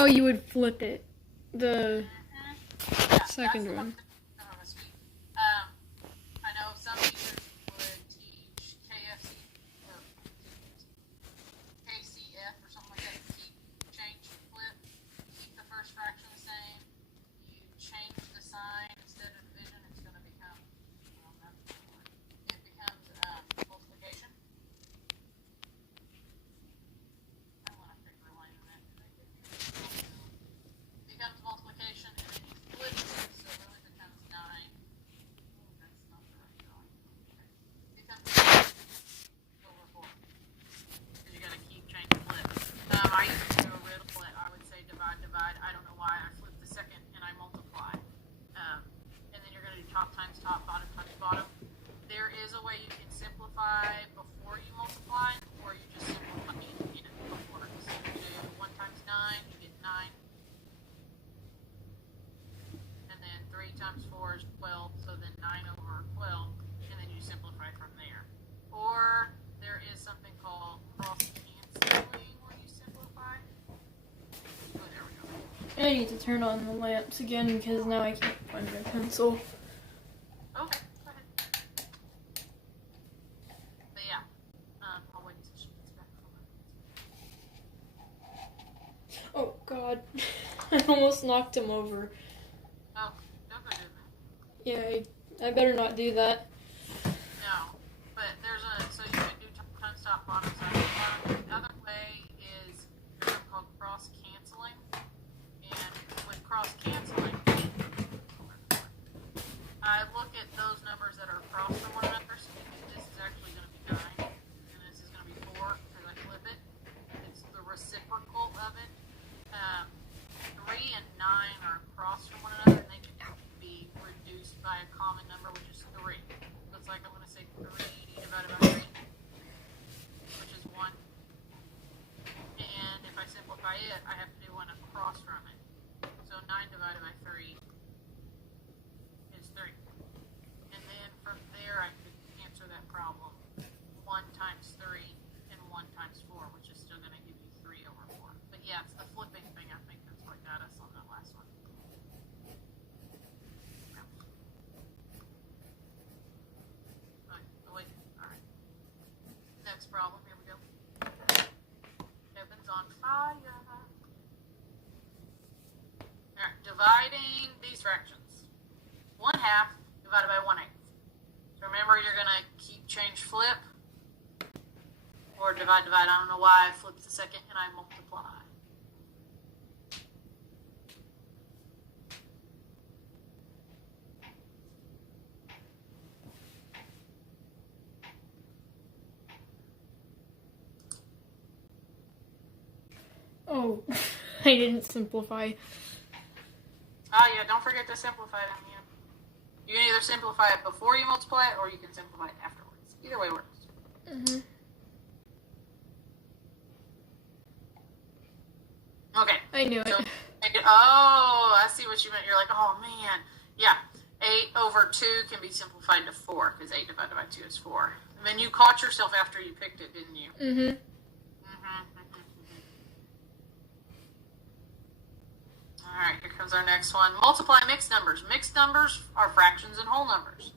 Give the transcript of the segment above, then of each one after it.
Oh, you would flip it. The Yeah, second that's the one. I know some teachers would teach KFC or KCF or something like that. Change, flip, keep the first fraction the same. You change the sign instead of division, it's going to become, it becomes multiplication. I want to pick the line on that. It becomes multiplication, and then you flip it, so it really becomes 9. That's not the right drawing. It becomes over 4. Because you're going to keep changing flip. I used to do a riddle, but I would say divide, divide. I don't know why. I flip the second and I multiply. And then you're going to do top times top, bottom times bottom. There is a way you can simplify before you multiply, or you just simplify before. So you do 1 times 9, you get 9. And then 3 times 4 is 12, so then 9 over 12, and then you simplify from there. Or there is something called cross-canceling where you simplify. Oh, there we go. I need to turn on the lamps again because now I can't find my pencil. Okay, go ahead. But yeah, I'll wait until she gets back from Oh, God. I almost knocked him over. Oh, don't go do that. Yeah, I better not do that. No, but so you can do top times top, bottom times bottom. The other way is there's something called cross-canceling. And with cross-canceling, I look at those numbers that are across from one another. So this is actually going to be 9, and this is going to be 4 because I flip it. It's the reciprocal of it. 3 and 9 are across from one another, and they can be reduced by a common number, which is 3. So it's like I'm going to say 3 divided by 3, which is 1. And if I simplify it, I have to do one across from it. So 9 divided by 3 is 3. And then from there, I could answer that problem. 1 times 3 and 1 times 4, which is still going to give you 3 over 4. But yeah, it's the flipping thing, I think that's what got us on that last one. Wait, alright. Next problem, here we go. Kevin's on fire. Alright, dividing these fractions. 1/2 divided by 1/8. So remember, you're going to keep, change, flip. Or divide, divide. I don't know why I flipped the second and I multiply. Oh, I didn't simplify. Oh yeah, don't forget to simplify it in the end. You can either simplify it before you multiply it, or you can simplify it afterwards. Either way works. Mm-hmm. Okay. I knew it. Oh, I see what you meant. You're like, oh man. Yeah. 8 over 2 can be simplified to 4, because 8 divided by 2 is 4. And then you caught yourself after you picked it, didn't you? Mm-hmm. Alright, here comes our next one. Multiply mixed numbers. Mixed numbers are fractions and whole numbers.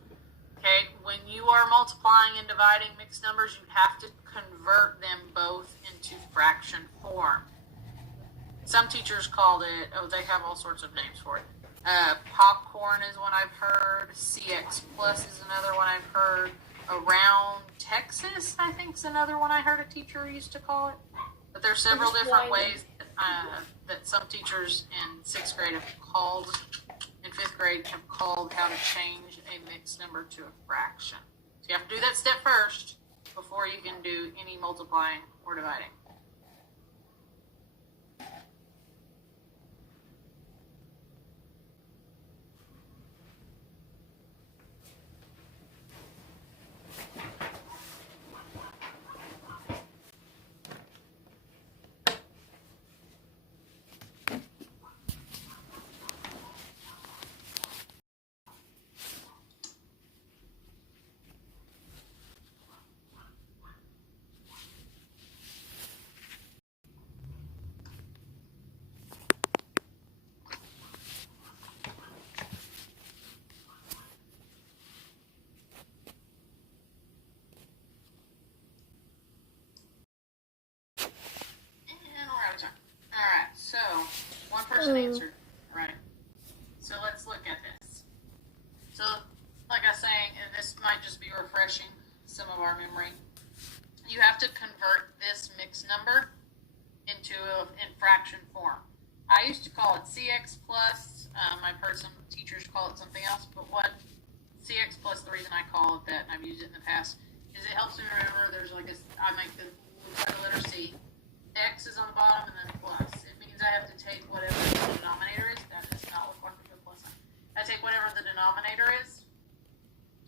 Okay, when you are multiplying and dividing mixed numbers, you have to convert them both into fraction form. Some teachers called it, they have all sorts of names for it. Popcorn is one I've heard. CX plus is another one I've heard. Around Texas, I think, is another one I heard a teacher used to call it. But there's several different ways that some teachers in 6th grade have called, in 5th grade have called how to change a mixed number to a fraction. So you have to do that step first before you can do any multiplying or dividing. person answered. Right. So let's look at this. So, like I was saying, and this might just be refreshing some of our memory, you have to convert this mixed number into in fraction form. I used to call it CX plus. Some teachers call it something else, but what CX plus, the reason I call it that, and I've used it in the past, is it helps me remember there's like I make the letter C. X is on the bottom and then plus. It means I have to take whatever the denominator is. That does not look like a good plus sign. I take whatever the denominator is,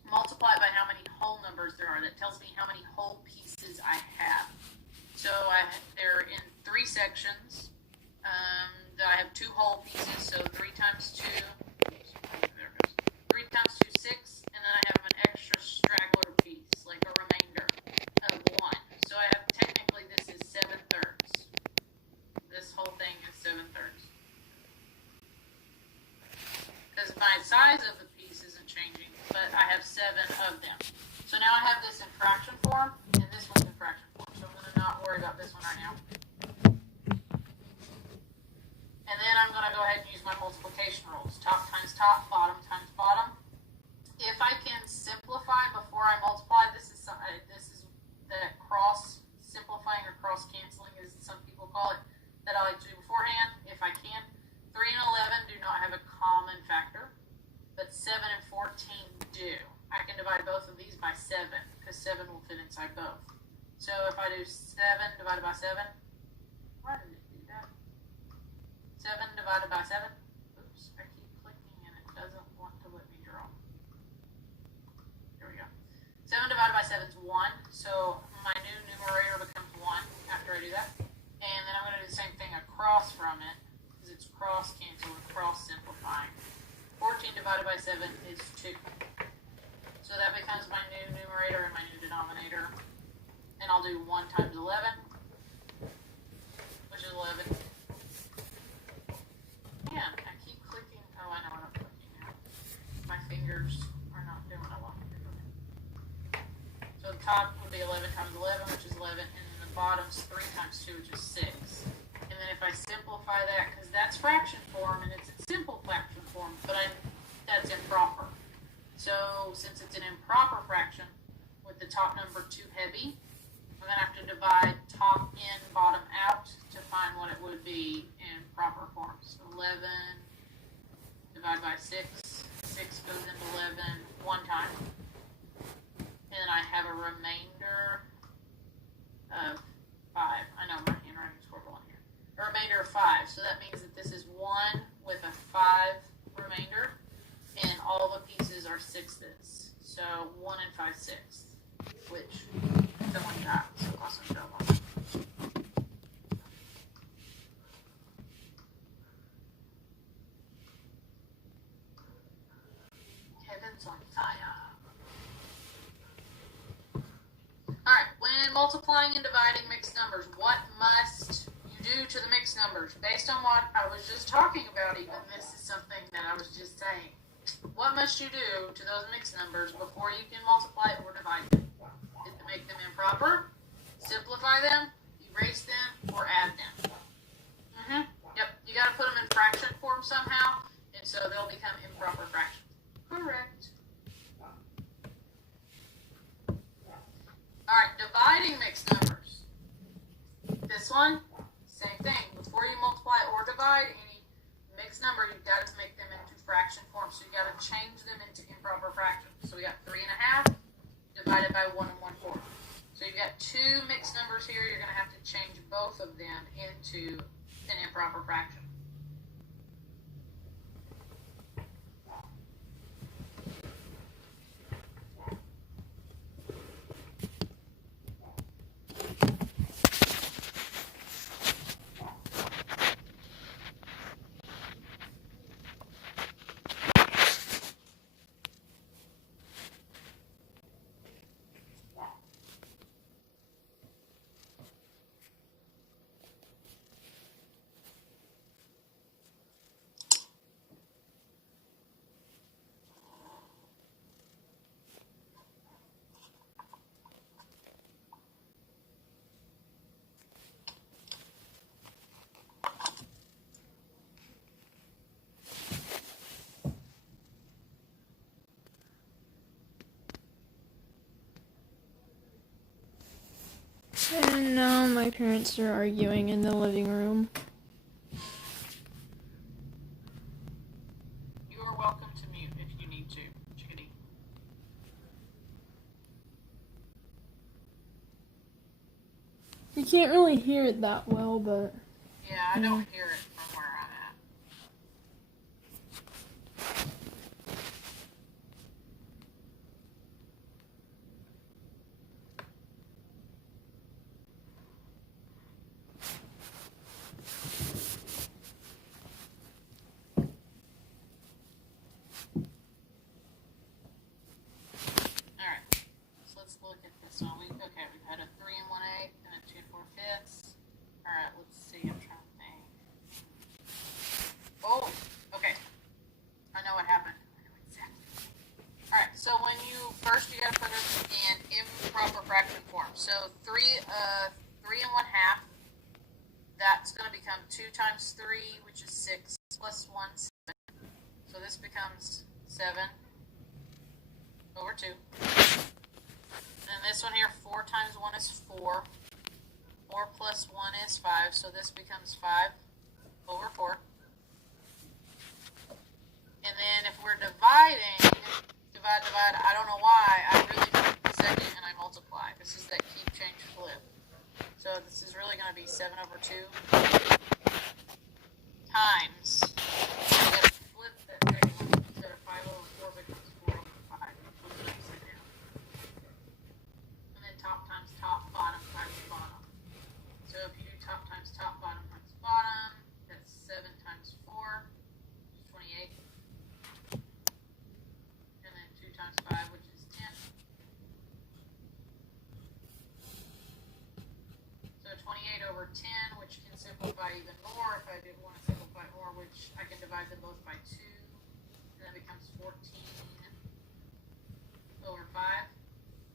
multiply it by how many whole numbers there are. That tells me how many whole pieces I have. So they're in 3 sections. I have 2 whole pieces, so 3 times 2. There it goes. 3 times 2, 6, and then I have an extra straggler piece, like a remainder of 1. So I have technically this is 7/3. This whole thing is 7/3. Because my size of the piece isn't changing, but I have 7 of them. So now I have this in fraction form, and this one's in fraction form. So I'm going to not worry about this one right now. And then I'm going to go ahead and use my multiplication rules. Top times top, bottom times bottom. If I can simplify before I multiply, this is that cross simplifying or cross canceling, as some people call it, that I like to do beforehand, if I can. 3 and 11 do not have a common factor, but 7 and 14 do. I can divide both of these by 7, because 7 will fit inside both. So if I do 7 divided by 7, why did it do that? 7 divided by 7. Oops, I keep clicking and it doesn't want to let me draw. Here we go. 7 divided by 7 is 1, so my new numerator becomes 1 after I do that. And then I'm going to do the same thing across from it, because it's cross cancel and cross simplifying. 14 divided by 7 is 2. So that becomes my new numerator and my new denominator. And I'll do 1 times 11, which is 11. Man, I keep clicking. Oh, I know what I'm clicking now. My fingers are not doing what I want them to do. So the top would be 11 times 11, which is 11, and then the bottom's 3 times 2, which is 6. And then if I simplify that, because that's fraction form, and it's a simple fraction form, but that's improper. So since it's an improper fraction, with the top number too heavy, I'm going to have to divide top in, bottom out to find what it would be in proper form. So 11 divided by 6. 6 goes into 11 one time. And then I have a remainder of 5. I know my handwriting's horrible on here. A remainder of 5. So that means that this is 1 with a 5 remainder. And all the pieces are sixths. So 1 and 5/6, which someone got. So awesome job on that. Kevin's on fire. Alright, when multiplying and dividing mixed numbers, what must you do to the mixed numbers? Based on what I was just talking about, even this is something that I was just saying. What must you do to those mixed numbers before you can multiply or divide them? Is to make them improper, simplify them, erase them, or add them. Yep, you got to put them in fraction form somehow, and so they'll become improper fractions. Correct. All right, dividing mixed numbers. This one, same thing. Before you multiply or divide any mixed number, you've got to make them into fraction form. So you got to change them into improper fractions. So we got 3.5 divided by 1 1/4. So you've got 2 mixed numbers here. You're going to have to change both of them into an improper fraction. And now my parents are arguing in the living room. You are welcome to mute if you need to, Chickadee. You can't really hear it that well, but... Yeah, I don't hear it from where I'm at. Alright, so let's look at this one. We've had a 3 1/8 and a 2 4/5. Alright, let's see. I'm trying to think. Oh, okay. I know what happened. I know exactly. Alright, so when you gotta put it in improper fraction form. So 3 1/2. That's gonna become 2 times 3, which is 6, plus 1, 7. So this becomes 7 over 2. And this one here, 4 times 1 is 4. 4 plus 1 is 5, so this becomes 5 over 4. And then if we're dividing, divide, I don't know why, I really take the second and I multiply. This is that keep, change, flip. So this is really going to be 7 over 2 times. I'm going to flip that next one. Instead of 5 over 4 becomes 4 over 5. Flip it upside down. And then top times top, bottom times bottom. So if you do top times top, bottom times bottom, that's 7 times 4, which is 28. And then 2 times 5, which is 10. So 28 over 10, which can simplify even more if I did want to simplify more, which I can divide them both by 2. And that becomes 14 over 5,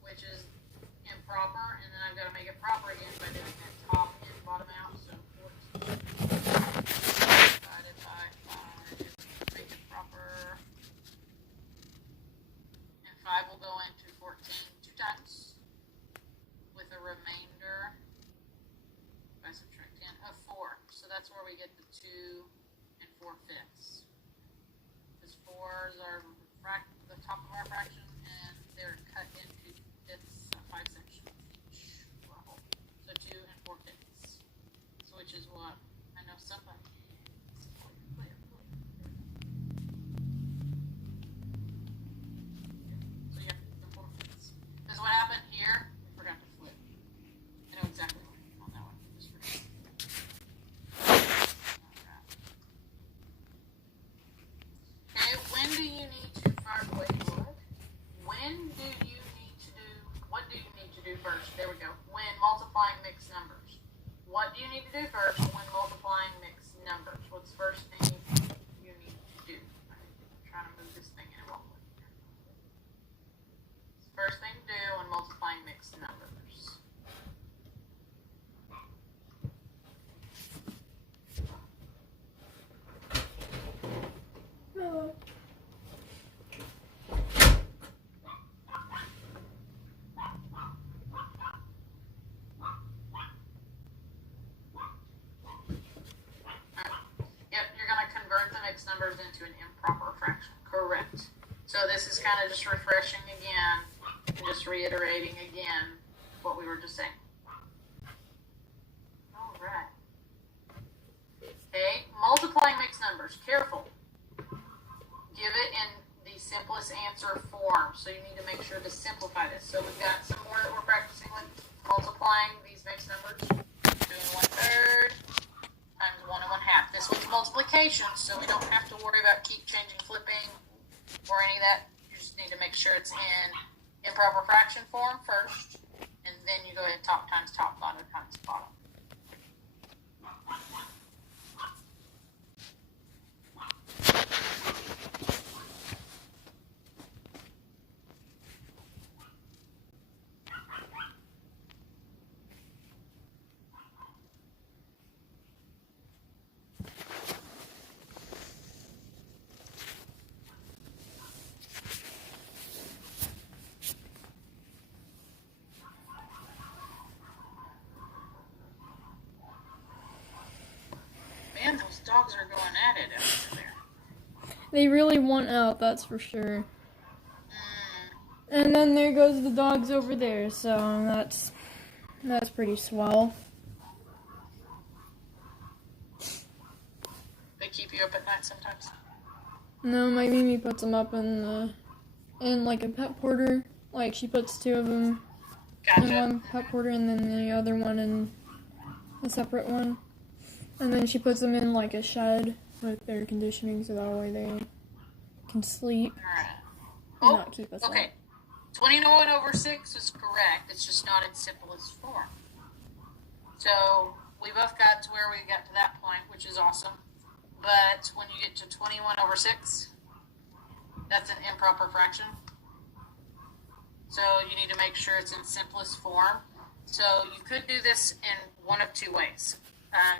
which is improper. And then I've got to make it proper again by doing that top and bottom out. So 14 divided by 5 is make it proper. And 5 will go into 14 2 times with a remainder. I subtract 10 of 4. So that's where we get the 2 and 4/5. Because 4s are the top of our fraction, and they're cut into fifths, 5 sections each level. So 2 and 4/5. So which is what? I know somebody. Clear. So yeah, the 4/5. Because what happened here, we forgot to flip. I know exactly what on that one. Just forget. Okay, when do you need to first what? What do you need to do first? There we go. When multiplying mixed numbers. What do you need to do first when multiplying mixed numbers? What's the first thing you need to do? I'm trying to move this thing in real quick. First thing to do when multiplying mixed numbers. Hello. Yep, you're going to convert the mixed numbers into an improper fraction. Correct. So this is kind of just refreshing again and just reiterating again what we were just saying. All right. Okay, multiplying mixed numbers. Careful. Give it in the simplest answer form. So you need to make sure to simplify this. So we've got some more that we're practicing with multiplying these mixed numbers. 2 1/3 times 1 1/2. This one's multiplication, so we don't have to worry about keep changing, flipping, or any of that. You just need to make sure it's in improper fraction form first, and then you go ahead top times top, bottom times bottom. dogs are going at it over there. They really want out, that's for sure. And then there goes the dogs over there, so that's pretty swell. They keep you up at night sometimes? No, my Mimi puts them up in like a pet porter. Like, she puts two of them in one pet porter and then the other one in a separate one. And then she puts them in like a shed with air conditioning so that way they can sleep and not keep us up. 21 over 6 was correct. It's just not in simplest form. So we both got to where we got to that point, which is awesome. But when you get to 21 over 6, that's an improper fraction. So you need to make sure it's in simplest form. So you could do this in one of two ways.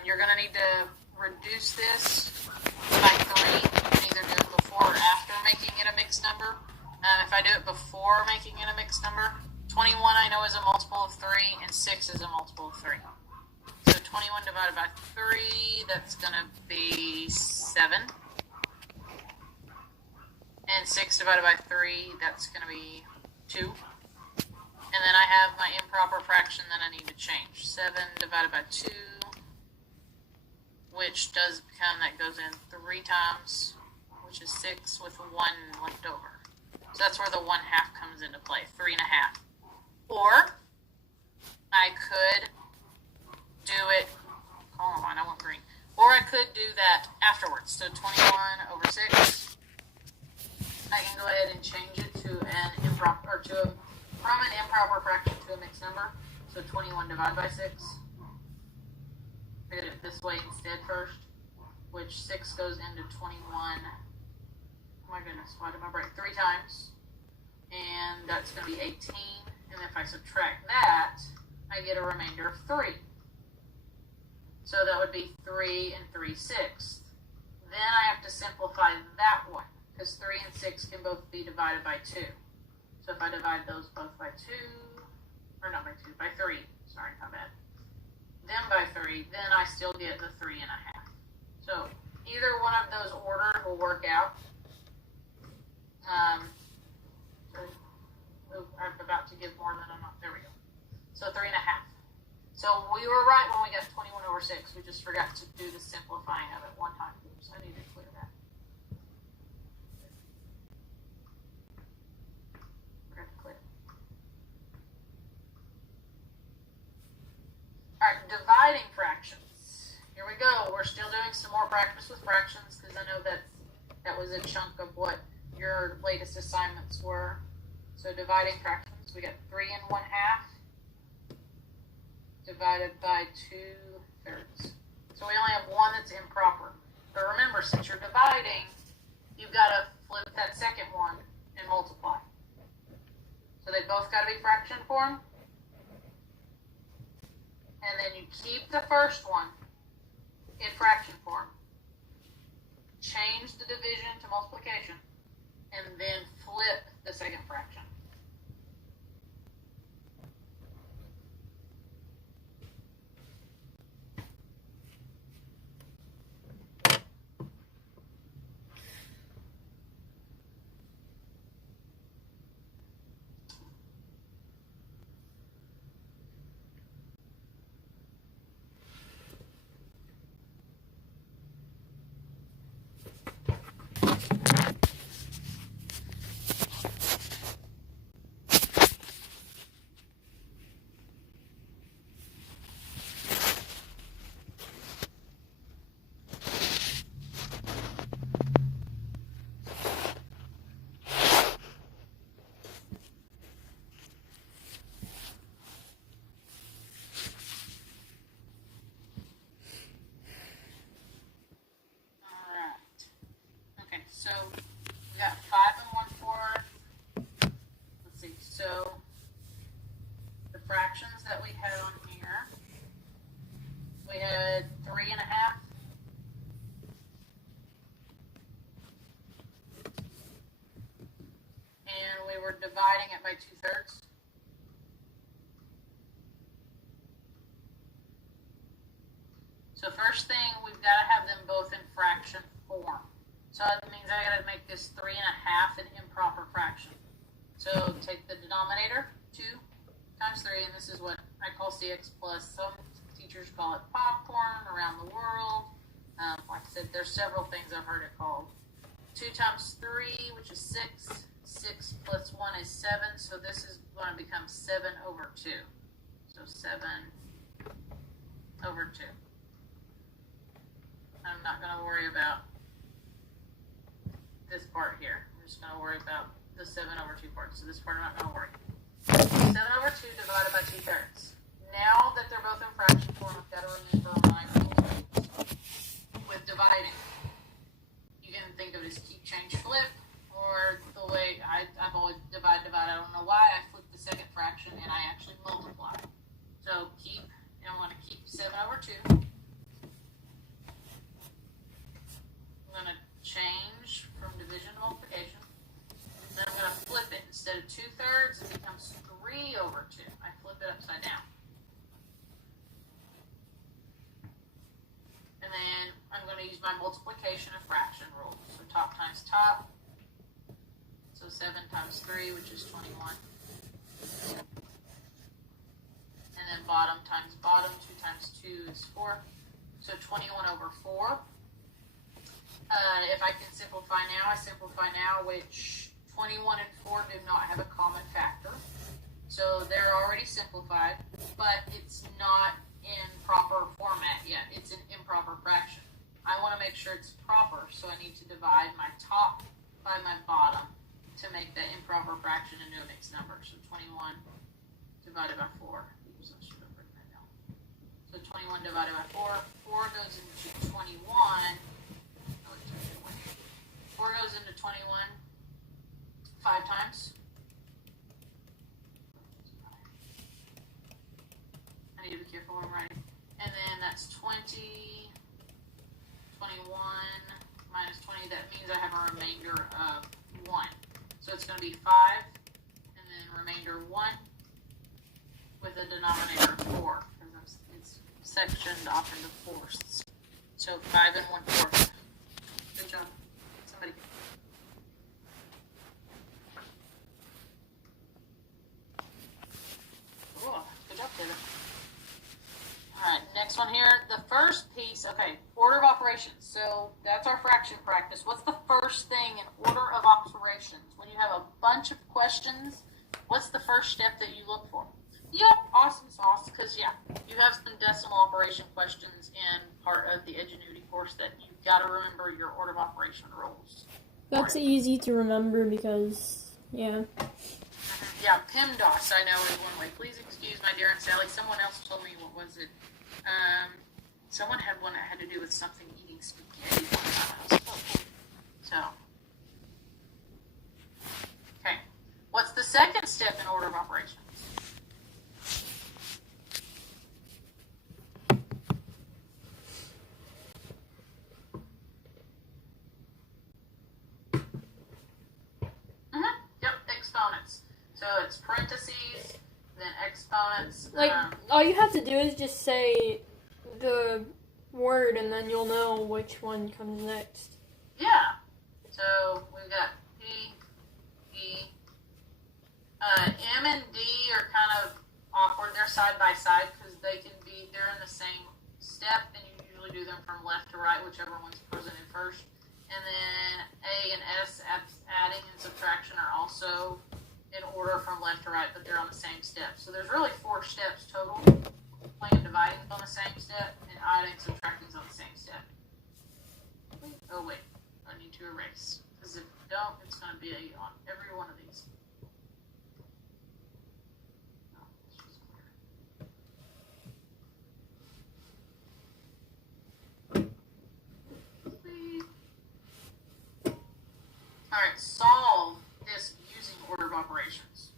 You're going to need to reduce this by 3. You can either do it before or after making it a mixed number. If I do it before making it a mixed number, 21 I know is a multiple of 3, and 6 is a multiple of 3. So 21 divided by 3, that's going to be 7. And 6 divided by 3, that's going to be 2. And then I have my improper fraction that I need to change. 7 divided by 2, which does become, that goes in 3 times, which is 6 with 1 left over. So that's where the 1/2 comes into play, 3 1/2. Or I could do it, hold on, I want green. Or I could do that afterwards. So 21 over 6, I can go ahead and change it to an improper, or from an improper fraction to a mixed number. So 21 divided by 6. I did it this way instead first, which 6 goes into 21. Oh my goodness, why did I break 3 times? And that's going to be 18. And if I subtract that, I get a remainder of 3. So that would be 3 and 3/6. Then I have to simplify that one, because 3 and 6 can both be divided by 2. So if I divide those both by 2, or not by 2, by 3, sorry, not bad. Then by 3, then I still get the 3 1/2. So either one of those orders will work out. I'm about to give more than enough. There we go. So 3 1/2. So we were right when we got 21 over 6. We just forgot to do the simplifying of it one time. Oops, I need to clear that. Forgot to clear it. Alright, dividing fractions. Here we go. We're still doing some more practice with fractions because I know that was a chunk of what your latest assignments were. So dividing fractions, we got 3 1/2 divided by 2/3. So we only have one that's improper. But remember, since you're dividing, you've got to flip that second one and multiply. So they both got to be fraction form. And then you keep the first one in fraction form. Change the division to multiplication. And then flip the second fraction. So we got 5 1/4. Let's see. So the fractions that we had on here, we had 3 1/2. And we were dividing it by 2/3. So first thing, we've got to have them both in fraction form. So that means I got to make this 3 1/2 an improper fraction. So take the denominator, 2 times 3, and this is what I call CX plus. Some teachers call it popcorn around the world. Like I said, there's several things I've heard it called. 2 times 3, which is 6. 6 plus 1 is 7, so this is going to become 7 over 2. So 7 over 2. I'm not going to worry about this part here. I'm just going to worry about the 7 over 2 part. So this part I'm not going to worry. 7 over 2 divided by 2/3. Now that they're both in fraction form, I've got to remember my rules with dividing. You can think of it as keep, change, flip, or the way I've always divide. I don't know why. I flip the second fraction and I actually multiply. So keep, and I want to keep 7 over 2. I'm going to change from division to multiplication. Then I'm going to flip it. Instead of 2/3, it becomes 3 over 2. I flip it upside down. And then I'm going to use my multiplication and fraction rule. So top times top. So 7 times 3, which is 21. And then bottom times bottom. 2 times 2 is 4. So 21 over 4. If I can simplify now, I simplify now, which 21 and 4 do not have a common factor. So they're already simplified, but it's not in proper format yet. It's an improper fraction. I want to make sure it's proper, so I need to divide my top by my bottom to make that improper fraction into a mixed number. So 21 divided by 4. Oops, I should have written that down. So 21 divided by 4. 4 goes into 21. 4 goes into 21 5 times. I need to be careful when I'm writing. And then that's 20, 21 minus 20. That means I have a remainder of 1. So it's going to be 5, and then remainder 1 with a denominator of 4, because it's sectioned off into fourths. So 5 and 1/4. Good job. Somebody. Cool. Good job, Taylor. Alright, next one here. The first piece, okay, order of operations. So that's our fraction practice. What's the first thing in order of operations? When you have a bunch of questions, what's the first step that you look for? Yep, awesome sauce, because yeah, you have some decimal operation questions in part of the Edgenuity course that you've got to remember your order of operation rules. That's easy to remember because, yeah. Yeah, PEMDAS, I know, is one way. Please excuse my dear Aunt Sally. Someone else told me, what was it? Someone had one that had to do with something eating spaghetti one time. So, okay. What's the second step in order of operations? Yep, exponents. So it's parentheses, then exponents. Like, all you have to do is just say the word, and then you'll know which one comes next. Yeah. So we've got P, E. M and D are kind of awkward. They're side by side because they're in the same step, and you usually do them from left to right, whichever one's presented first. And then A and S, adding and subtraction, are also in order from left to right, but they're on the same step. So there's really 4 steps total. Multiplying and dividing is on the same step, and adding and subtracting is on the same step. Oh wait, I need to erase, because if you don't, it's going to be on every one of these. Oh, this was clear. Alright, solve this using order of operations.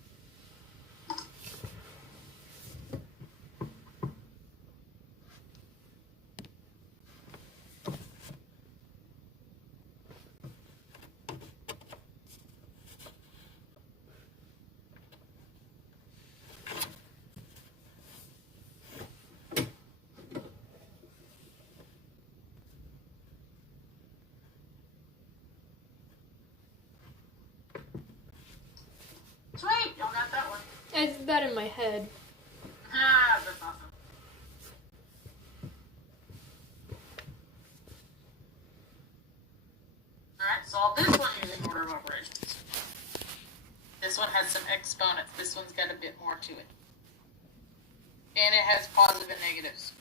Y'all got that one. I did that in my head. Ah, that's awesome. Alright, solve this one using order of operations. This one has some exponents. This one's got a bit more to it. And it has positive and negatives.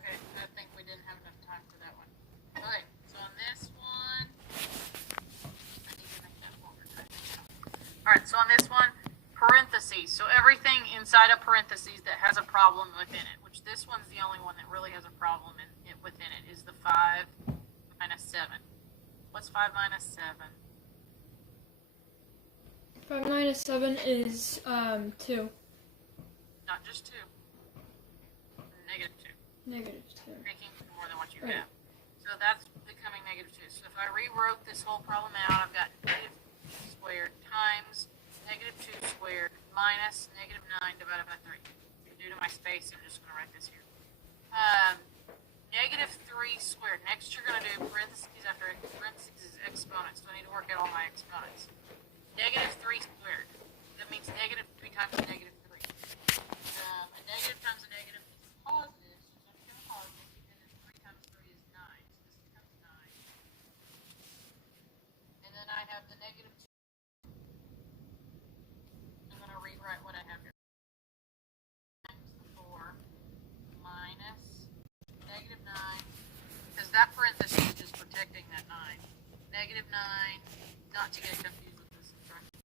Okay, I think we didn't have enough time for that one. Okay, so on this one, I need to make that longer time. Alright, so on this one, parentheses. So everything inside of parentheses that has a problem within it, which this one's the only one that really has a problem within it, is the 5 minus 7. What's 5 minus 7? 5 minus 7 is 2. Not just 2. Negative 2. Negative 2. Making more than what you Right. have. So that's becoming negative 2. So if I rewrote this whole problem out, I've got negative 2 squared times negative 2 squared minus negative 9 divided by 3. Due to my space, I'm just going to write this here. Negative 3 squared. Next, you're going to do parentheses after parentheses is exponents. So I need to work out all my exponents. Negative 3 squared. That means negative 3 times negative 3. A negative times a negative is positive. So I'm going to positive because 3 times 3 is 9. So this becomes 9. And then I have the negative 2. I'm going to rewrite what I have here. Times the 4 minus negative 9. Because that parenthesis is protecting that 9. Negative 9, not to get confused with this subtraction.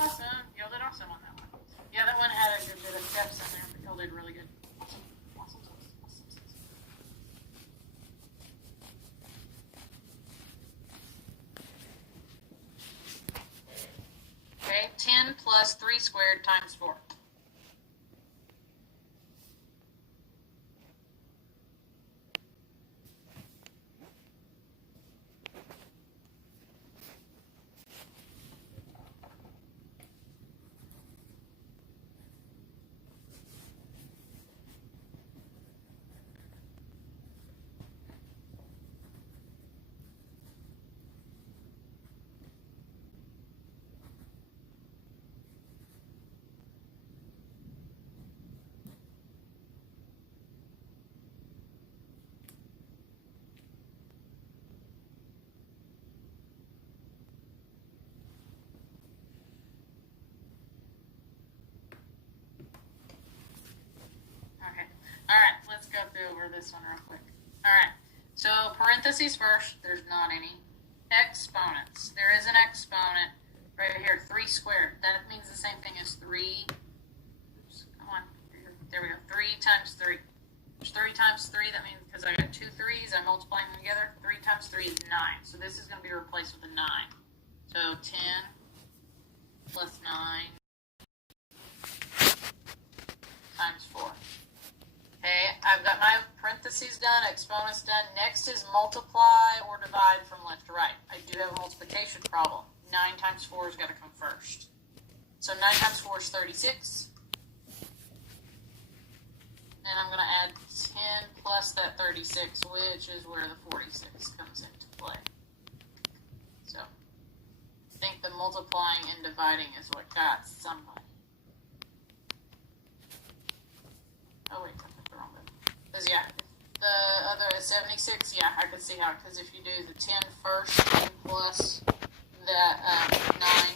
Awesome. Y'all did awesome on that one. Yeah, that one had a good bit of steps in there, but y'all did really good. Awesome. Awesome. Awesome. Awesome. 10 plus 3 squared times 4. All right, let's go through over this one real quick. All right, so parentheses first, there's not any. Exponents. There is an exponent right here, 3 squared. That means the same thing as 3. Oops, come on. There we go. 3 times 3. There's 3 times 3. That means because I got 2 3s, I'm multiplying them together. 3 times 3 is 9. So this is going to be replaced with a 9. So 10 plus 9 times 4. Okay, I've got my parentheses done, exponents done. Next is multiply or divide from left to right. I do have a multiplication problem. 9 times 4 has got to come first. So 9 times 4 is 36. And I'm going to add 10 plus that 36, which is where the 46 comes into play. So I think the multiplying and dividing is what got somebody. Oh, wait. Because, yeah, the other 76, yeah, I could see how, because if you do the 10 first and plus that 9,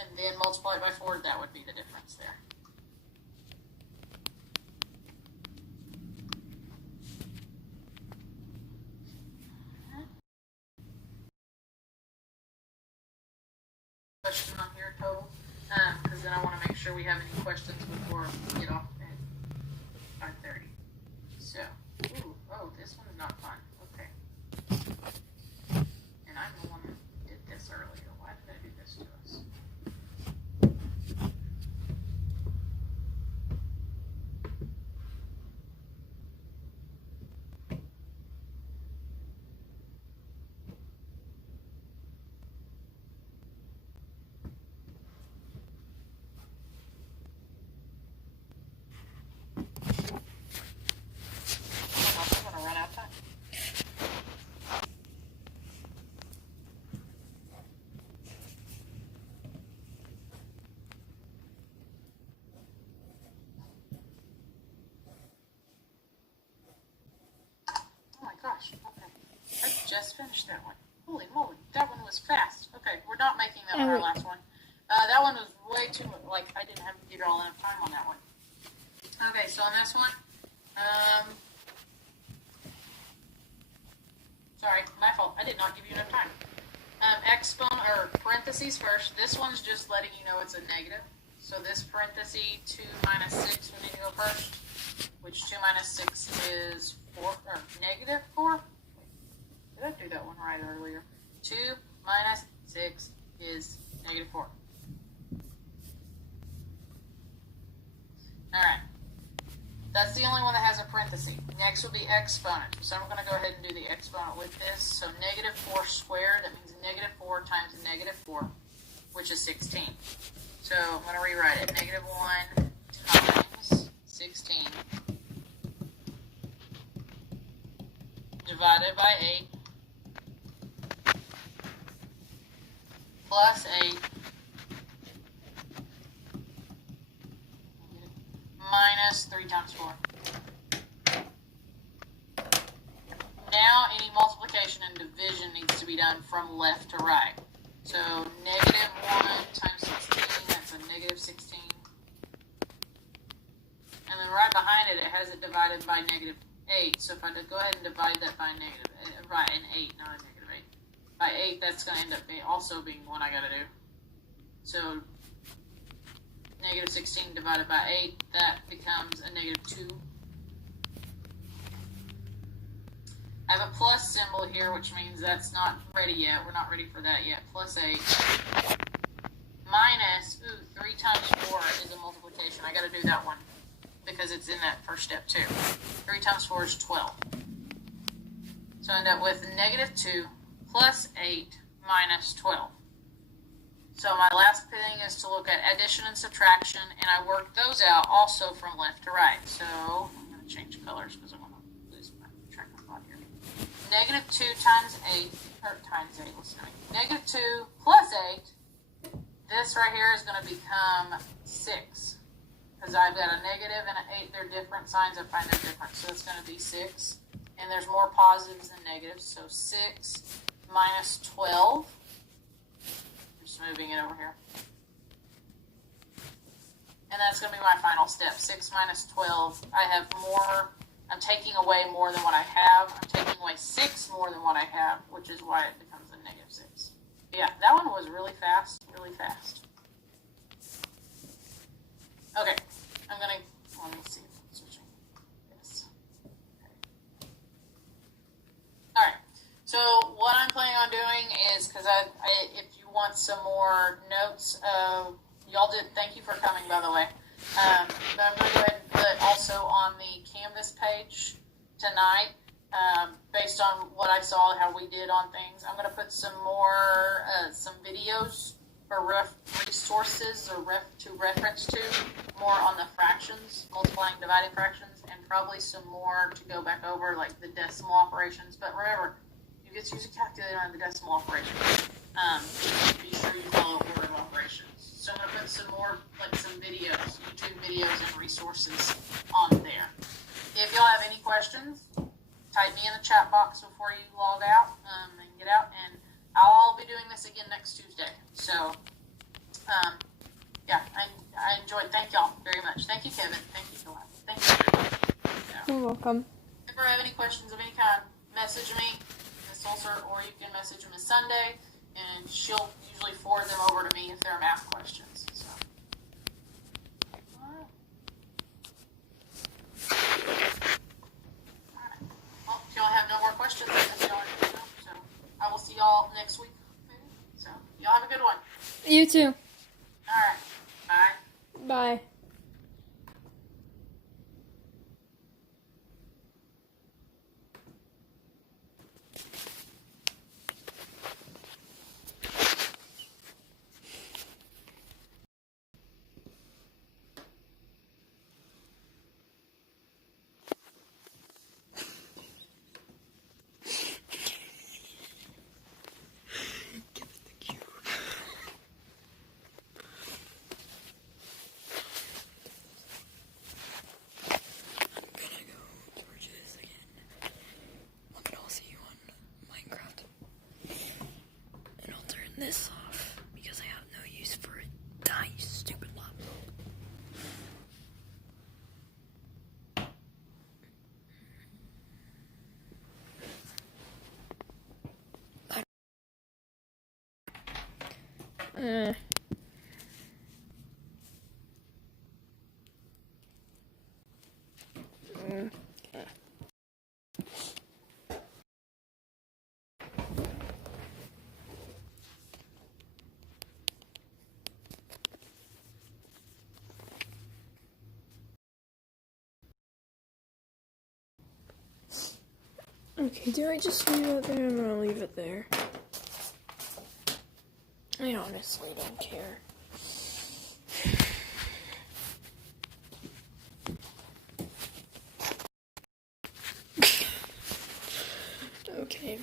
and then multiply it by 4, that would be the difference there. Question on here total, because then I want to make sure we have any questions before we get off at 5:30. So, this one's not fun. Okay. And I'm the one that did this earlier. Why did I do this to us? I'm gonna run out of time. Oh my gosh, okay. I just finished that one. Holy moly, that one was fast. Okay, we're not making that one our last one. That one was way too, I didn't have to give y'all enough time on that one. Okay, so on this one, sorry, my fault. I did not give you enough time. Exponent, or parentheses first. This one's just letting you know it's a negative. So this parenthesis, 2 minus 6, we need to go first. Which 2 minus 6 is 4, or negative 4? Did I do that one right earlier? 2 minus 6 is negative 4. Alright. That's the only one that has a parenthesis. Next will be exponent. So I'm going to go ahead and do the exponent with this. So negative 4 squared, that means negative 4 times negative 4, which is 16. So I'm going to rewrite it. Negative 1 times 16 divided by 8 plus 8 minus 3 times 4. Now any multiplication and division needs to be done from left to right. So negative 1 times 16, that's a negative 16. And then right behind it, it has it divided by negative 8. So if I go ahead and divide that by negative, right, an 8, not a negative 8. By 8, that's going to end up also being what I got to do. So negative 16 divided by 8, that becomes a negative 2. I have a plus symbol here, which means that's not ready yet. We're not ready for that yet. Plus 8 minus, 3 times 4 is a multiplication. I got to do that one because it's in that first step too. 3 times 4 is 12. So I end up with negative 2 plus 8 minus 12. So my last thing is to look at addition and subtraction, and I work those out also from left to right. So I'm going to change colors because I want to lose my track of thought here. Negative 2 times 8, or times 8, listen to me. Negative 2 plus 8, this right here is going to become 6. Because I've got a negative and an 8, they're different signs, I find they're different. So it's going to be 6. And there's more positives than negatives, so 6 minus 12. I'm just moving it over here. And that's going to be my final step. 6 minus 12. I have more. I'm taking away more than what I have. I'm taking away 6 more than what I have, which is why it becomes a negative 6. Yeah, that one was really fast, really fast. Okay, I'm going to, let me see if I'm switching this. Okay. All right, so what I'm planning on doing is, because if you want some more notes, y'all did, thank you for coming, by the way. But I'm going to go ahead and put also on the Canvas page tonight, based on what I saw, how we did on things. I'm going to put some more, some videos for resources or to reference to, more on the fractions, multiplying, dividing fractions, and probably some more to go back over, like the decimal operations. But remember, you get to use a calculator on the decimal operation. Be sure you follow order of operations. So I'm going to put some more, like some videos, YouTube videos and resources on there. If y'all have any questions, type me in the chat box before you log out and get out, and I'll be doing this again next Tuesday. So, yeah, I enjoyed. Thank y'all very much. Thank you, Kevin. Thank you, Joanne. Thank you, everybody. So, You're welcome. if you have any questions of any kind, message me, Miss Ulcer, or you can message Miss Sunday, and she'll usually forward them over to me if they're math questions. So, all right. Well, if y'all have no more questions, I guess y'all are good to go. So I will see y'all next week. Maybe. So y'all have a good one. You too. All right. Bye. Bye. This off because I have no use for it. Die, you stupid laptop. Okay, do I just leave it there? I'm gonna leave it there. I honestly don't care. Okay.